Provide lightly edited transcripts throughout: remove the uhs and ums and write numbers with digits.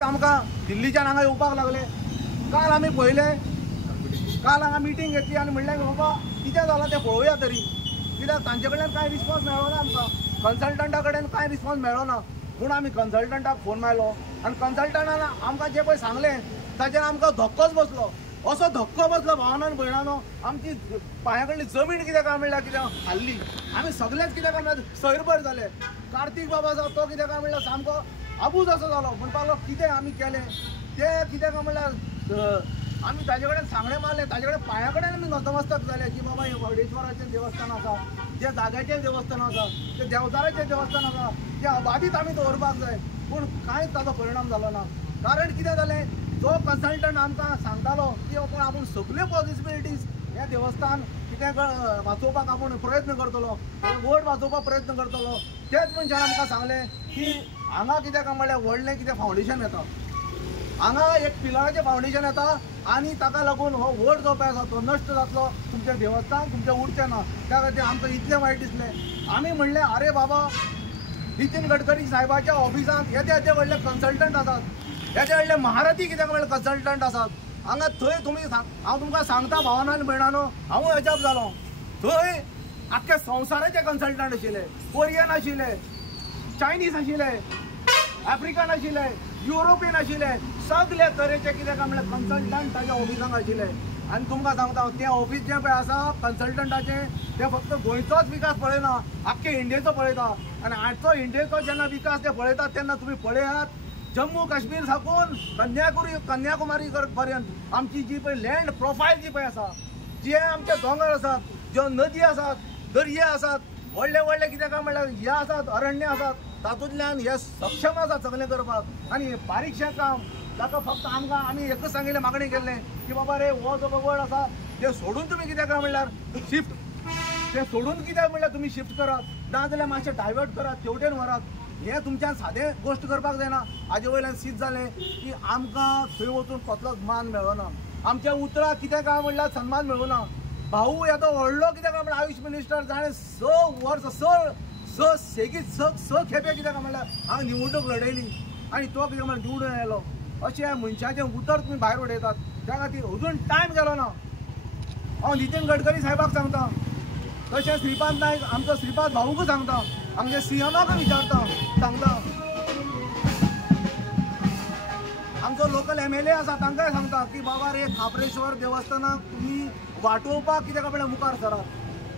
आमकां दिल्लीच्यान हांगा येवपाक लागले। काल आमी पळयले, काल हांगा मिटींग घेतली आनी म्हणलें बाबा कितें जालां तें पळोवया तरी, कित्याक तांचे कडल्यान कांय रिस्पॉन्स मेळ्ळो ना आमकां, कन्सल्टंटा कडेन कांय रिस्पॉन्स मेळ्ळो ना। पूण आमी कन्सल्टंटाक फोन मारलो आनी कन्सल्टंटान आमकां जे पळय सांगलें ताचेर आमकां धक्कोच बसलो। असो धक्को बसलो भावनान भयणानो, आमची पांया कडली जमीन कितें काय म्हणल्यार कितें हाल्ली। आमी सगळेच कितें काय म्हणल्यार सैरभर जाले। कार्तिक बाबा आसा तो कितें काय म्हणल्यार सामको आबूज असो जालो, म्हणपाक लागलो कितें आमी केलें तें कितें काय म्हणल्यार आमी ताजे कडेन सांगणें मारलें, ताजे कडेन पांया कडेन आमी नतमस्तक जाले की बाबा हें मुर्डेश्वराचें देवस्थान आसा, जें जाग्याचें देवस्थान आसा, तें देवदाराचें देवस्थान आसा, तें अबादीत आमी दवरपाक जाय। पूण कांयच ताचो परिणाम जालो ना। कारण कितें जालें, जो कन्सल्टंट आमकां सांगतालो की आपूण सगल्यो पॉसिबिलिटीज हें देवस्थान कितें वाचोवपाक आपूण प्रयत्न करतलो, वोट वाचोवपाक प्रयत्न करतलो, तेच मनशान आमकां सांगलें की हांगा कितें काय म्हणल्यार व्हडलें कितें फावंडेशन येता, हांगा एक पिलराचें फावंडेशन येता आनी ताका लागून हो वोट जो पळय आसा तो नश्ट जातलो, तुमचें देवस्थान तुमचें उरचें ना। त्या खातीर आमकां इतलें वायट दिसलें। आमी म्हणलें आरे बाबा, नितीन गडकरी साहेबाच्या ऑफिसांत येदे व्हडले कन्सल्टंट आसात, येदे व्हडले महारथी कितें म्हणल्यार कन्सल्टंट आसात, हांगा थंय तुमी हांव तुमकां सांगता भावनान भयणानो, हांव अजाप जालो। थंय आख्ख्या संवसाराचे कन्सल्टंट आशिल्ले, कोरियन आशिल्ले, चायनीज आशिल्ले, आफ्रिकन आशिल्ले, युरोपियन आशिल्ले, सगळे तरेचे कितें काय म्हणल्यार कन्सल्टंट ताच्या ऑफिसांत आशिल्ले। आनी तुमकां सांगता तें ऑफिस जें पळय आसा कन्सल्टंटाचें, तें फक्त गोंयचोच विकास पळयना, आख्खे इंडियेचो पळयता। आनी आजचो इंडियेचो जेन्ना विकास ते पळयतात तेन्ना तुमी पळयात, जम्मू काश्मीर साकून कन्याकुमारी पर्यंत आमची जी पळय लँड प्रोफायल जी पळय आसा, जे आमचे दोंगर आसात, ज्यो नदी आसात, दर्ये आसात, व्हडले व्हडले कितें काय म्हणल्यार हे आसात, अरण्य आसात, तातूंतल्यान हे सक्षम आसा सगळें करपाक। आनी बारीकशें काम ताका फक्त आमी एकच सांगिल्लें, मागणी केल्लें की बाबा रे हो जो वड आसा ते सोडून तुमी कितें काय म्हणल्यार शिफ्ट, ते सोडून कित्याक म्हणल्यार तुमी शिफ्ट करात, ना जाल्यार मातशें डायवर्ट करात, तेवटेन व्हरात। हें तुमच्यान सादें गोश्ट करपाक जायना। हाजे वयल्यान सीद जालें की आमकां थंय वचून कसलोच मान मेळ्ळो ना, आमच्या उतराक कितें काय म्हणल्यार सन्मान मेळूं ना। भाऊ येदो व्हडलो कितें काय म्हणल्यार आयुश मिनिस्टर जाणें 6 वर्सां स खेपे कितें काय म्हणल्यार हांगा निवडणूक लडयली आनी तो कितें म्हणल्यार निवडून आयलो। अशें मनशाचें उतर तुमी भायर उडयतात, त्या खातीर अजून टायम गेलो ना। हांव नितीन गडकरी साहेबाक सांगता, तशें श्रीपाद नायक आमचो श्रीपाद भाऊकूय सांगता, आमच्या सीएमाकूय विचारता, सांगता, आमचो लोकल MLA आसा तांकांय सांगता की बाबा रे खापरेश्वर देवस्थानाक तुमी वाटोवपाक कितें काय म्हणल्यार मुखार सरात।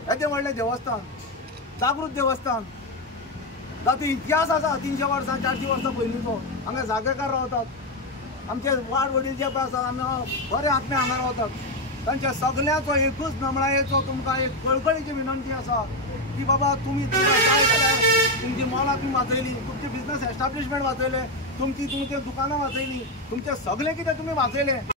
येदें व्हडलें देवस्थान, जागृत देवस्थान, तातूंत इतिहास आसा 300 वर्सां 400 वर्सां पयलींचो। हांगा जागेकार रावतात, आमचे वाड वडील जे पळय आसात, आमी बरे आत्मे हांगा रावतात। तांच्या सगळ्यांचो एकूच नमळायेचो तुमकां एक कळकळीची विनंती आसा की बाबा तुमी जाय जाल्यार तुमची मॉलां तुमी वाचयलीं, तुमचे बिझनस एस्टाब्लिशमेंट वाचयले, तुमचें दुकानां वाचयलीं, तुमचें सगळें कितें तुमी वाचयलें।